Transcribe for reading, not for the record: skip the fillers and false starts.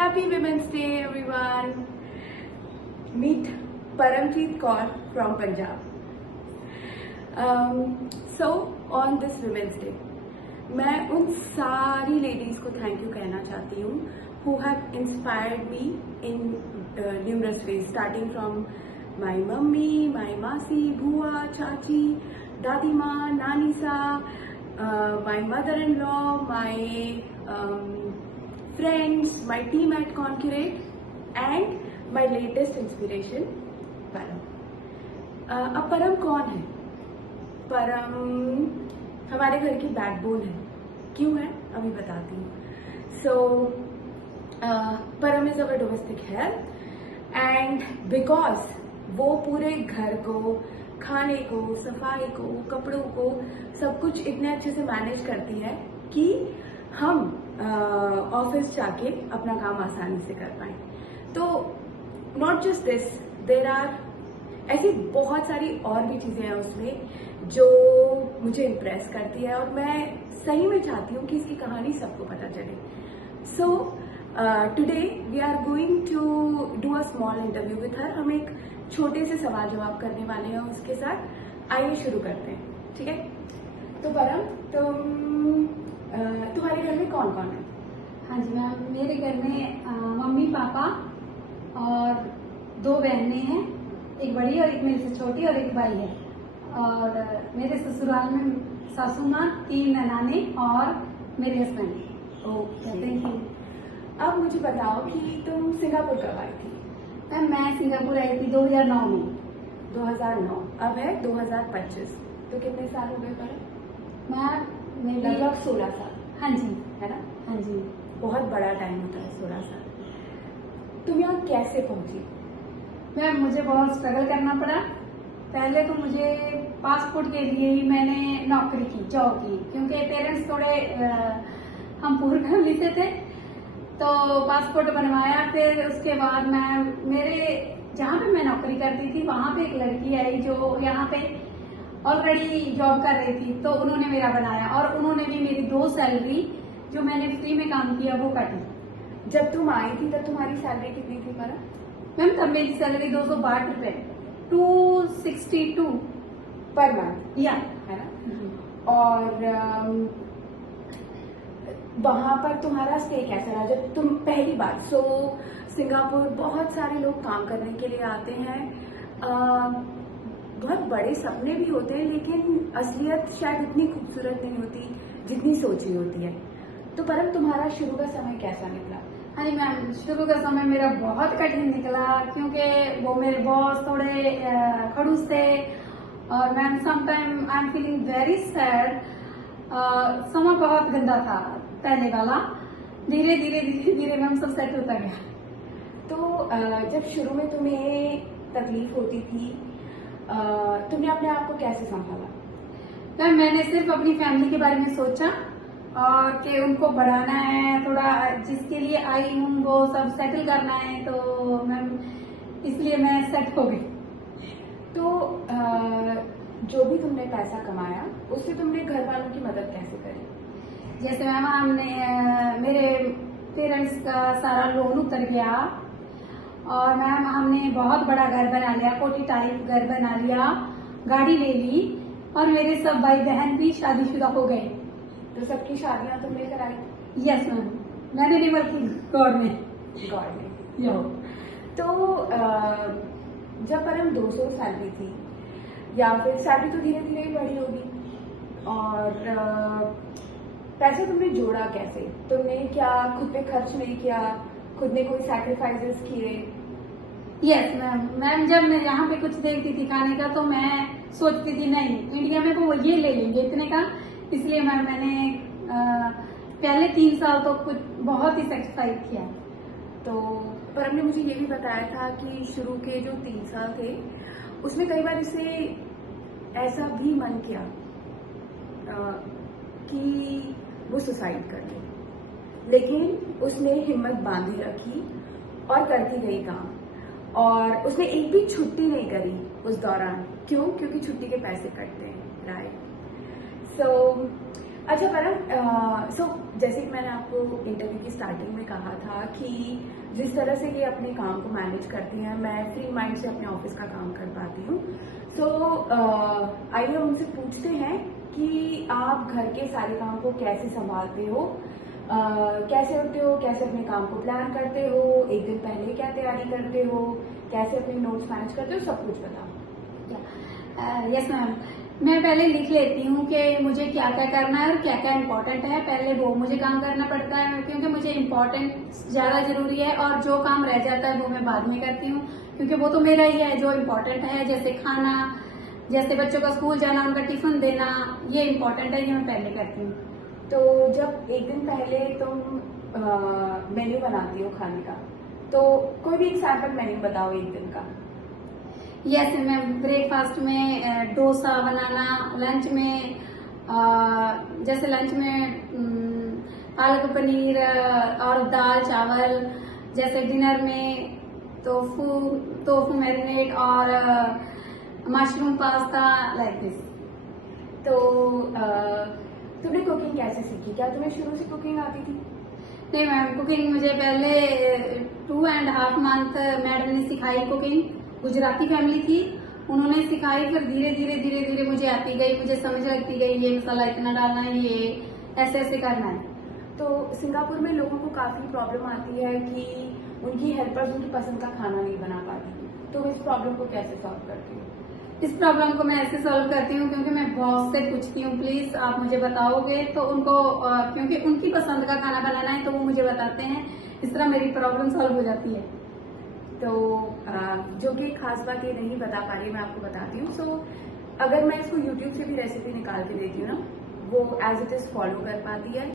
Happy Women's Day, everyone. Meet Paramjeet Kaur from Punjab. So on this Women's Day, मैं उन सारी ladies को thank you कहना चाहती हूँ who have inspired me in numerous ways, starting from my mummy, my masi, bhua, chachi, dadi ma, nani sa, my mother-in-law, my friends, my team at Concurate, and my latest inspiration, परम. अब परम कौन है? परम हमारे घर की backbone है. क्यों है अभी बताती हूँ. सो परम is our domestic health and because वो पूरे घर को, खाने को, सफाई को, कपड़ों को, सब कुछ इतने अच्छे से मैनेज करती है कि हम ऑफिस जाके अपना काम आसानी से कर पाए. तो not just this, there are ऐसी बहुत सारी और भी चीजें हैं उसमें जो मुझे इम्प्रेस करती है और मैं सही में चाहती हूँ कि इसकी कहानी सबको पता चले. So today we are going to do a small interview with her. हम एक छोटे से सवाल जवाब करने वाले हैं उसके साथ. आइए शुरू करते हैं. ठीक है. तो परम, तुम्हारे घर में कौन कौन है? हाँ जी मैम, मेरे घर में मम्मी पापा और 2 बहनें हैं, एक बड़ी और एक मेरे से छोटी और एक भाई है. और मेरे ससुराल में सासू माँ, 3 ननाने और मेरे हस्बैंड. Okay, thank you. अब मुझे बताओ कि तुम सिंगापुर कब आई थी? मैम मैं सिंगापुर आई थी 2009 में. 2009. अब है 2025. तो कितने साल हो गए परम? मैम मेरी लगभग 16 साल. हाँ जी. है ना? हाँ जी. बहुत बड़ा टाइम होता है 16 साल. तुम यहाँ कैसे पहुंची? मैम मुझे बहुत स्ट्रगल करना पड़ा. पहले तो मुझे पासपोर्ट के लिए ही मैंने नौकरी की, जॉब की, क्योंकि पेरेंट्स थोड़े हम पूरी फैमिली से थे. तो पासपोर्ट बनवाया. फिर उसके बाद मेरे जहाँ पे मैं नौकरी करती थी वहाँ पे एक लड़की आई जो यहाँ पे ऑलरेडी जॉब कर रही थी. तो उन्होंने मेरा बनाया और उन्होंने भी मेरी 2 सैलरी जो मैंने फ्री में काम किया वो काटी. जब तुम आई थी तब तुम्हारी सैलरी कितनी थी परम? मैम तब मेरी सैलरी 262 रुपए, 262 पर मंथ. या है ना? और वहां पर तुम्हारा स्टे कैसा रहा जब तुम पहली बार? सो सिंगापुर बहुत सारे लोग काम करने के लिए आते हैं. बहुत बड़े सपने भी होते हैं लेकिन असलियत शायद इतनी खूबसूरत नहीं होती जितनी सोची होती है. तो परम तुम्हारा शुरू का समय कैसा निकला? हाँ जी मैम, शुरू का समय मेरा बहुत कठिन निकला क्योंकि वो मेरे बॉस थोड़े खड़ूस थे. और ma'am sometime I am feeling very sad. समय बहुत गंदा था पहले वाला. धीरे धीरे धीरे धीरे मैम सब सेट होता गया. तो जब शुरू में तुम्हें तकलीफ होती थी तुमने अपने आप को कैसे संभाला? मैम मैंने सिर्फ अपनी फैमिली के बारे में सोचा और कि उनको बढ़ाना है, थोड़ा जिसके लिए आई हूँ वो सब सेटल करना है. तो मैम इसलिए मैं सेट हो गई. तो जो भी तुमने पैसा कमाया उससे तुमने घर वालों की मदद कैसे करी? जैसे मैम हमने मेरे पेरेंट्स का सारा लोन उतर गया और मैम हमने बहुत बड़ा घर बना लिया, कोठी टाइप घर बना लिया, गाड़ी ले ली और मेरे सब भाई बहन भी शादीशुदा हो गए. तो सबकी शादियां तुम लेकर आई? यस मैम, मैंने नहीं बल्कि गॉड ने. तो जब परम 200 सैलरी थी या फिर सैलरी तो धीरे धीरे ही बढ़ी होगी और पैसे तुमने जोड़ा कैसे? तुमने क्या खुद पे खर्च नहीं किया? खुद ने कोई सैक्रिफाइसेस किए? यस मैम जब मैं यहाँ पे कुछ देखती थी खाने का तो मैं सोचती थी नहीं इंडिया में वो ये ले लेंगे इतने का. इसलिए मैम मैंने पहले 3 साल तो कुछ बहुत ही सेक्रीफाइस किया. तो परम ने मुझे ये भी बताया था कि शुरू के जो 3 साल थे उसमें कई बार इसे ऐसा भी मन किया कि वो सुसाइड कर ले, लेकिन उसने हिम्मत बांधे रखी और करती गई काम. और उसने एक भी छुट्टी नहीं करी उस दौरान. क्यों? क्योंकि छुट्टी के पैसे कटते हैं, राइट? सो अच्छा परम, सो जैसे कि मैंने आपको इंटरव्यू की स्टार्टिंग में कहा था कि जिस तरह से ये अपने काम को मैनेज करती हैं, मैं फ्री माइंड से अपने ऑफिस का काम कर पाती हूँ। सो आइए उनसे पूछते हैं कि आप घर के सारे काम को कैसे संभालते हो, कैसे उठते हो, कैसे अपने काम को प्लान करते हो, एक दिन पहले क्या तैयारी करते हो, कैसे अपने नोट्स मैनेज करते हो, सब कुछ बताओ। यस मैम, मैं पहले लिख लेती हूँ कि मुझे क्या क्या करना है और क्या क्या इम्पोर्टेंट है। पहले वो मुझे काम करना पड़ता है क्योंकि मुझे इम्पोर्टेंट ज्यादा जरूरी है, और जो काम रह जाता है वो मैं बाद में करती हूँ क्योंकि वो तो मेरा ही है। जो इम्पोर्टेंट है जैसे खाना, जैसे बच्चों का स्कूल जाना, उनका टिफिन देना, ये इम्पोर्टेंट है, ये मैं पहले करती हूँ। तो जब एक दिन पहले तुम मेन्यू बनाती हो खाने का, तो कोई भी एक सैंपल मेन्यू बताओ एक दिन का। यस मैम, ब्रेकफास्ट में डोसा बनाना, लंच में जैसे लंच में पालक पनीर और दाल चावल, जैसे डिनर में टोफू मैरिनेट और मशरूम पास्ता, लाइक दिस। तो तुमने कुकिंग कैसे सीखी? क्या तुम्हें शुरू से कुकिंग आती थी? नहीं मैम, कुकिंग मुझे पहले 2.5 मंथ मैडम ने सिखाई। कुकिंग गुजराती फैमिली थी, उन्होंने सिखाई, फिर धीरे धीरे मुझे आती गई, मुझे समझ लगती गई ये मसाला इतना डालना है, ये ऐसे ऐसे करना है। तो सिंगापुर में लोगों को काफी प्रॉब्लम आती है कि उनकी हेल्पर्स उनकी पसंद का खाना नहीं बना पाती, तो इस प्रॉब्लम को कैसे सॉल्व करती हो? इस प्रॉब्लम को मैं ऐसे सॉल्व करती हूँ क्योंकि मैं बॉस से पूछती हूँ, प्लीज आप मुझे बताओगे, तो उनको क्योंकि उनकी पसंद का खाना बनाना है तो वो मुझे बताते हैं। इस तरह मेरी प्रॉब्लम सॉल्व हो जाती है। तो जो कि खास बात ये नहीं बता पा रही, मैं आपको बताती हूँ। सो अगर मैं इसको यूट्यूब से भी रेसिपी निकाल के देती हूँ ना, वो एज इट इज फॉलो कर पाती है।